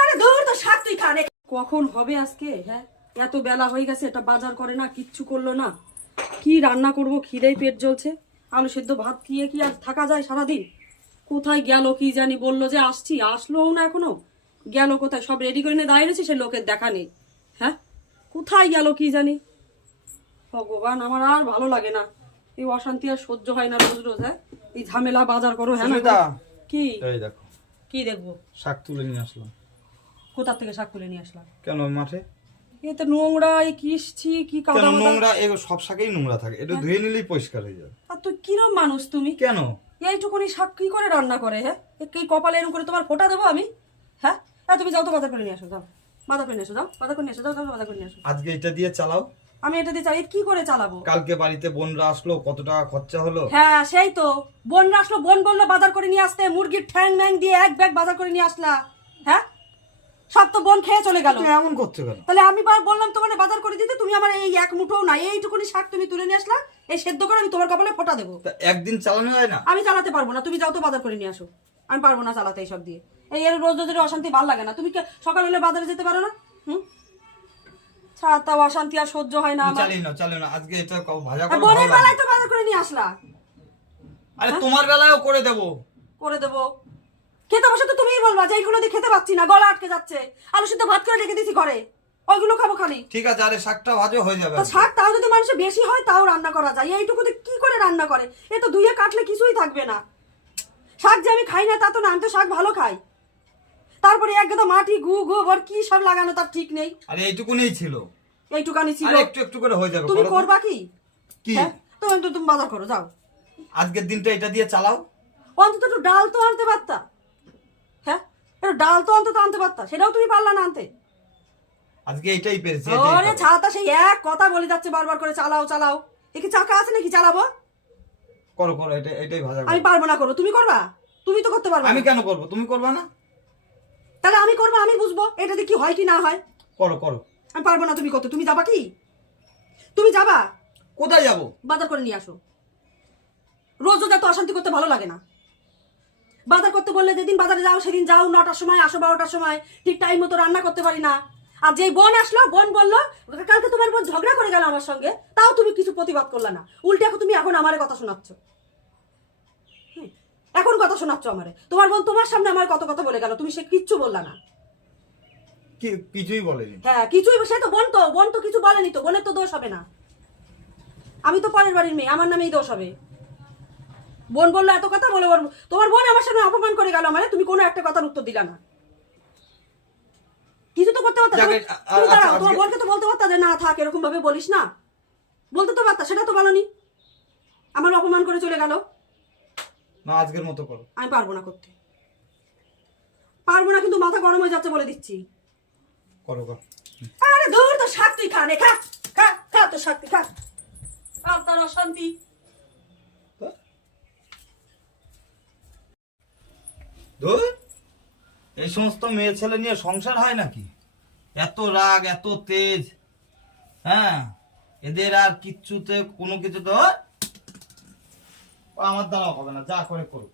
আরে ধুর তো শাক তুই খা রে। কখন হবে আজকে? হ্যাঁ, এত বেলা হয়ে গেছে, এটা বাজার করে না, কিচ্ছু করলো না। কি রান্না করব, খিদেই পেট জ্বলছে। আলু সেদ্ধ ভাত খেয়ে কি আর থাকা যায় সারাদিন? কোথায় গেল কি জানি, বললো যে আসছি, আসলোও না এখনো। গেল কোথায়? সব রেডি করে নিয়ে দাঁড়িয়ে রয়েছে, সে লোকের দেখা নেই। হ্যাঁ, কোথায় গেল কি জানি। ভগবান, আমার আর ভালো লাগে না, এই অশান্তি আর সহ্য হয় না রোজ রোজ। হ্যাঁ, এই ঝামেলা বাজার করো। হ্যাঁ না, কি এই দেখো, কি দেখবো? শাক তুলে নিয়ে আসলাম। কোথা থেকে শাক তুলে নিয়ে আসলাম? কেন মাঠে? এ তো নোংরা, এই কিসছি কি কেন কাদা নোংরা? সব শাকেই নোংরা থাকে, এটা ধুয়ে নিলেই পরিষ্কার হয়ে যাবে। আর তুই কিরম মানুষ তুমি? কেন? এইটুকুনি শাক কি করে রান্না করে? হ্যাঁ, এই কপালে এরকম করে তোমার ফোঁটা দেবো আমি? হ্যাঁ, তুমি যাও তো, বাজার করে নিয়ে আসো, যাও বাজার করে নিয়ে আসো, যাও বাজার করে নিয়ে আসো, যাও যাও বাজার করে নিয়ে আসো। আজকে এটা দিয়ে চালাও। আমি এটা দিয়ে চাই, কি করে চালাবো? কালকে বাড়িতে বোনরা আসলো, কত টাকা খরচা হলো। হ্যাঁ সেই তো, বোনরা আসলো, বোন বললো বাজার করে নিয়ে আসতে, মুরগির ঠ্যাং ম্যাং দিয়ে এক ব্যাগ বাজার করে নিয়ে আসলা। হ্যাঁ, সব তো বোন খেয়ে চলে গেল। তুমি এমন করছো কেন? তাহলে আমি বললাম তোমার বাজার করে দিতে, তুমি আমার এই এক মুঠোও না, এইটুকুনি শাক তুমি তুলে নিয়ে আসলা, এই সেদ্ধ করে আমি তোমার কপালে ফোঁটা দেবো। তা একদিন চালানো যায় না? আমি চালাতে পারবো না, তুমি যাও তো বাজার করে নিয়ে আসো। আমি পারবো না চালাতে এইসব দিয়ে। এই এর রোজ রোজের অশান্তি ভাল লাগে না। তুমি সকাল হলে বাজারে যেতে পারো না? তাও অশান্তি আর সহ্য হয় না আমার। চালিয়ে না আজকে এটা ভাজা করে বোনের বেলায় তো বাজার করে নিয়ে আসলা। আরে তোমার বেলায়ও করে দেবো। করে দেবো? খেতে বসে তো তুমিই বলবা যে এইগুলো দিয়ে খেতে পাচ্ছি না, গলা আটকে যাচ্ছে। আলু সিদ্ধ ভাত করে রেখে দিয়েছি ঘরে, ওইগুলো খাবো খালি। ঠিক আছে, আরে শাকটা ভাজা হয়ে যাবে। তো শাক তাও যদি মানুষের বেশি হয় তাও রান্না করা যায়, এইটুকুতে কি করে রান্না করে? এ তো ধুয়ে কাটলে কিছুই থাকবে না। শাক যে আমি খাই না তা তো না, আমি তো শাক ভালো খাই। তারপরে এক গাদা মাটি গু গোবর কি সব লাগানো তার ঠিক নেই। আরে এইটুকুনিই ছিল, এইটুকানি ছিল। আরে একটু একটু করে হয়ে যাবে। তুমি করবা কি? কি? তুমি বাজার করো, যাও। আজকের দিনটা এটা দিয়ে চালাও। অন্তত একটু ডাল তো আনতে পারতা। হ্যাঁ, একটু ডাল তো অন্তত আনতে পারতা, সেটাও তুমি পারলা না আনতে। আজকে এটাই পেরেছি। ওরে ছাতা, সেই এক কথা বলে যাচ্ছে বারবার করে, চালাও চালাও। এ কি চাকা আছে নাকি চালাবো? করো করো, এটাই ভাজা করো। আমি পারবো না, করো তুমি। করবা? তুমি তো করতে পারবে না। আমি কেন করবো? তুমি করবা না? তাহলে আমি করবো, আমি বুঝবো এটাতে কি হয় কি না হয়। করো করো। আমি পারবো না, তুমি করতে। তুমি যাবা কি? তুমি যাবা? কোথায় যাবো? বাজার করে নিয়ে আসো। রোজ রোজ এত অশান্তি করতে ভালো লাগে না। বাজার করতে বললে যেদিন বাজারে যাও সেদিন যাও 9টার সময়, আসো 12টার সময়, ঠিক টাইম মতো রান্না করতে পারি না। আর যেই বোন আসলো, বোন বললো কালকে তোমার বোন ঝগড়া করে গেল আমার সঙ্গে, তাও তুমি কিছু প্রতিবাদ করলে না। উল্টে তুমি এখন আমার কথা শোনাচ্ছ। এখন কথা শোনাচ্ছ আমারে। তোমার বোন তোমার সামনে আমার কত কথা বলে গেল, তুমি সে কিচ্ছু বললা না। কিছুই বলেনি। হ্যাঁ, কিছুই। সে তো বোন তো কিছু বলেনি, তো বোনের তো দোষ হবে না। আমি তো পরের বাড়ির মেয়ে, আমার নামেই দোষ হবে। বোন বললো এত কথা বলে, তোমার বোন আমার সামনে অপমান করে গেল আমারে, তুমি কোনো একটা কথার উত্তর দিলা না। কিছু তো করতে পারতা। তোমার বোনকে তো বলতে পারতা যে না থাক, এরকম ভাবে বলিস না, বলতে তো পারতা। সেটা তো বলনি, আমার অপমান করে চলে গেল। না, আজকের মতো করো। আমি পারবো না করতে, পারবো না, কিন্তু মাথা গরম হয়ে যাচ্ছে বলে দিচ্ছি। করো করো। আরে ধুর তো শাক তুই খা নে, খা খা খা, তো শাক তুই খা। আর তার অশান্তি। ধুর, এই সমস্ত মেয়ে ছেলে নিয়ে সংসার হয় নাকি? এত রাগ, এত তেজ। হ্যাঁ, এদের আর কিচ্ছুতে কোনো কিছু তো আমার দ্বারা হবে না, যা করে করুক।